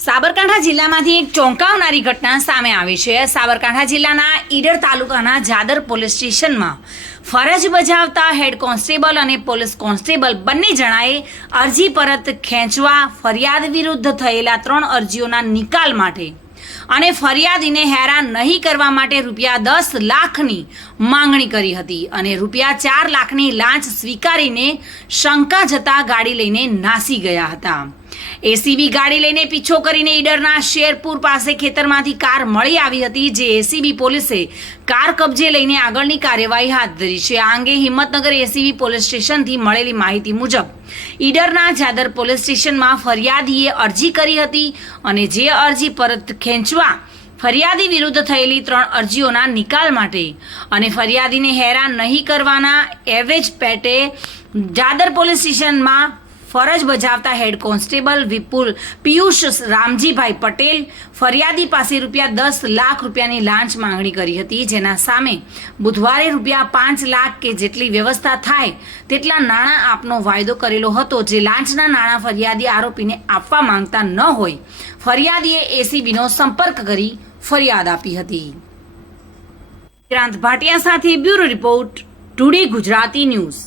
સાબરકાંઠા જિલ્લામાંથી એક ચોંકાવનારી ઘટના સામે આવી છે. સાબરકાંઠા જિલ્લાના ઈડર તાલુકાના જાદર પોલીસ સ્ટેશનમાં ફરજ બજાવતા હેડ કોન્સ્ટેબલ અને પોલીસ કોન્સ્ટેબલ બંને જણાએ અરજી પરત ખેંચવા ફરિયાદ વિરુદ્ધ થયેલા ત્રણ અરજીઓના નિકાલ માટે અને ફરિયાદીને હેરાન નહીં કરવા માટે રૂપિયા દસ લાખની માંગણી કરી હતી અને રૂપિયા ચાર લાખની લાંચ સ્વીકારીને શંકા જતા ગાડી લઈને નાસી ગયા હતા. એસીબી ગાડી લઈને પીછો કરીને ઈડરના શેરપુર પાસે ખેતરમાંથી કાર મળી આવી હતી, જે એસીબી પોલીસે કાર કબજે લઈને આગળની કાર્યવાહી હાથ ધરી છે. આ અંગે હિંમતનગર એસીબી પોલીસ સ્ટેશનથી મળેલી માહિતી મુજબ, ઈડરના જાદર પોલીસ સ્ટેશનમાં ફરિયાદીએ અરજી કરી હતી અને જે અરજી પરત ખેંચવા ફરિયાદી વિરુદ્ધ થયેલી ત્રણ અરજીઓના નિકાલ માટે અને ફરિયાદીને હેરાન નહીં કરવાના એવેજ પેટે જાદર પોલીસ સ્ટેશનમાં ફરજ બજાવતા હેડ કોન્સ્ટેબલ વિપુલ પિયુષ રામજીભાઈ પટેલ ફરિયાદી પાસે રૂપિયા દસ લાખ રૂપિયાની લાંચ માંગણી કરી હતી, જેના સામે બુધવારે રૂપિયા પાંચ લાખ કે જેટલી વ્યવસ્થા થાય તેટલા નાણાં આપનો વાયદો કરેલો હતો, જે લાંચના નાણાં ફરિયાદી આરોપીને આપવા માંગતા ન હોય. ફરિયાદીએ એસીબીનો સંપર્ક કરી ફરિયાદ આપી હતી. વિક્રાંત ભાટિયા સાથે bureau report, today Gujarati news.